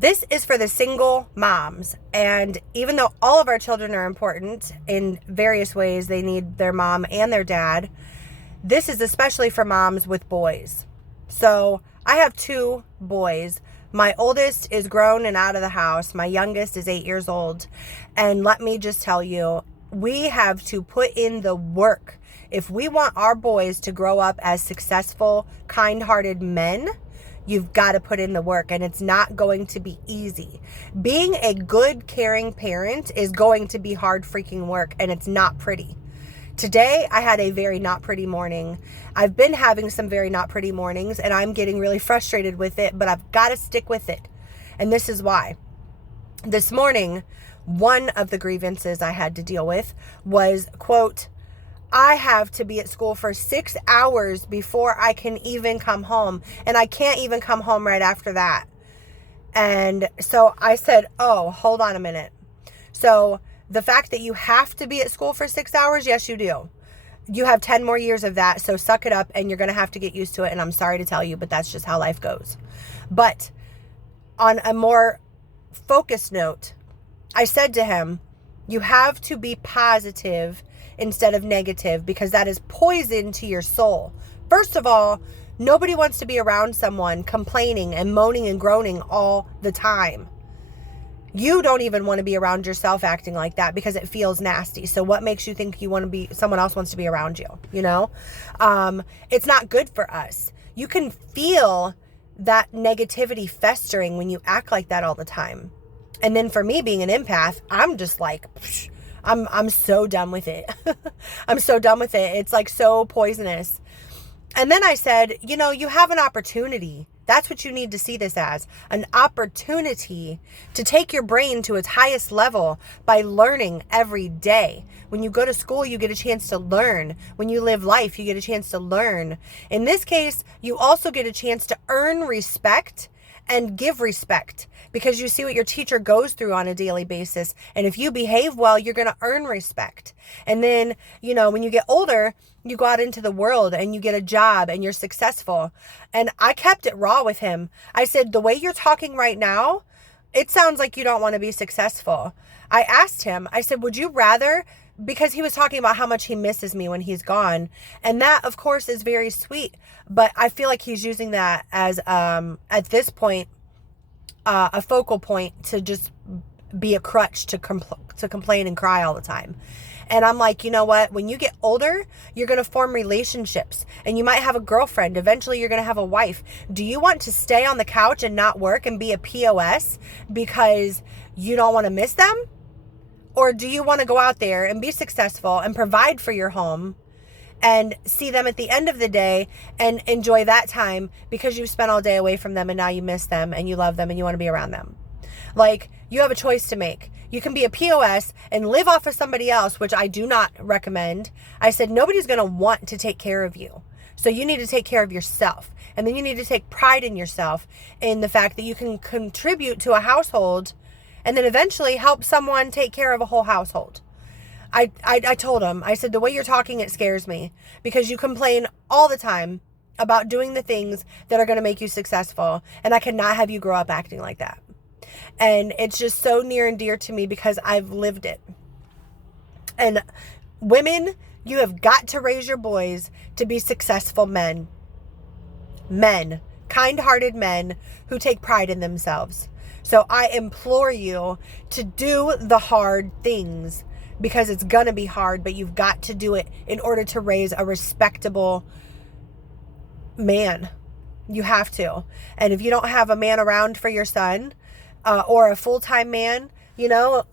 This is for the single moms. And even though all of our children are important in various ways, they need their mom and their dad, this is especially for moms with boys. So I have 2 boys. My oldest is grown and out of the house. My youngest is 8 years old. And let me just tell you, we have to put in the work. If we want our boys to grow up as successful, kind-hearted men, you've got to put in the work, and it's not going to be easy. Being a good, caring parent is going to be hard freaking work, and it's not pretty. Today, I had a very not pretty morning. I've been having some very not pretty mornings, and I'm getting really frustrated with it, but I've got to stick with it. And this is why. This morning, one of the grievances I had to deal with was, quote, I have to be at school for 6 hours before I can even come home. And I can't even come home right after that. And so I said, oh, hold on a minute. So the fact that you have to be at school for 6 hours, yes, you do. You have 10 more years of that. So suck it up, and you're going to have to get used to it. And I'm sorry to tell you, but that's just how life goes. But on a more focused note, I said to him, you have to be positive instead of negative, because that is poison to your soul. First of all, nobody wants to be around someone complaining and moaning and groaning all the time. You don't even want to be around yourself acting like that because it feels nasty. So what makes you think you want to be, someone else wants to be around you? You know, it's not good for us. You can feel that negativity festering when you act like that all the time. And then for me being an empath, I'm just like, psh, I'm so done with it. I'm so done with it. It's like so poisonous. And then I said, you know, you have an opportunity. That's what you need to see this as, an opportunity to take your brain to its highest level by learning every day. When you go to school, you get a chance to learn. When you live life, you get a chance to learn. In this case, you also get a chance to earn respect and give respect, because you see what your teacher goes through on a daily basis. And if you behave well, you're going to earn respect. And then, you know, when you get older, you go out into the world and you get a job and you're successful. And I kept it raw with him. I said, the way you're talking right now, it sounds like you don't want to be successful. I asked him, I said, would you rather, because he was talking about how much he misses me when he's gone. And that, of course, is very sweet. But I feel like he's using that as, at this point, a focal point to just be a crutch to complain and cry all the time. And I'm like, you know what? When you get older, you're going to form relationships, and you might have a girlfriend. Eventually, you're going to have a wife. Do you want to stay on the couch and not work and be a POS because you don't want to miss them? Or do you want to go out there and be successful and provide for your home and see them at the end of the day and enjoy that time because you've spent all day away from them and now you miss them and you love them and you want to be around them? Like, you have a choice to make. You can be a POS and live off of somebody else, which I do not recommend. I said, nobody's going to want to take care of you. So you need to take care of yourself. And then you need to take pride in yourself, in the fact that you can contribute to a household and then eventually help someone take care of a whole household. I told him, I said, the way you're talking, it scares me, because you complain all the time about doing the things that are going to make you successful. And I cannot have you grow up acting like that. And it's just so near and dear to me because I've lived it. And women, you have got to raise your boys to be successful men. Men, kind-hearted men who take pride in themselves. So I implore you to do the hard things, because it's going to be hard, but you've got to do it in order to raise a respectable man. You have to. And if you don't have a man around for your son, or a full-time man, you know,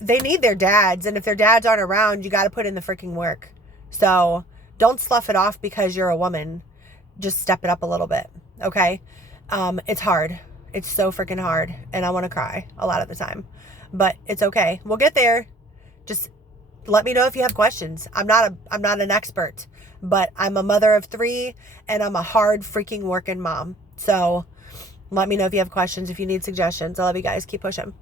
they need their dads. And if their dads aren't around, you got to put in the freaking work. So don't slough it off because you're a woman. Just step it up a little bit. Okay. It's hard. It's so freaking hard. And I want to cry a lot of the time, but it's okay. We'll get there. Just let me know if you have questions. I'm not an expert, but I'm a mother of 3 and I'm a hard freaking working mom. So let me know if you have questions, if you need suggestions. I love you guys. Keep pushing.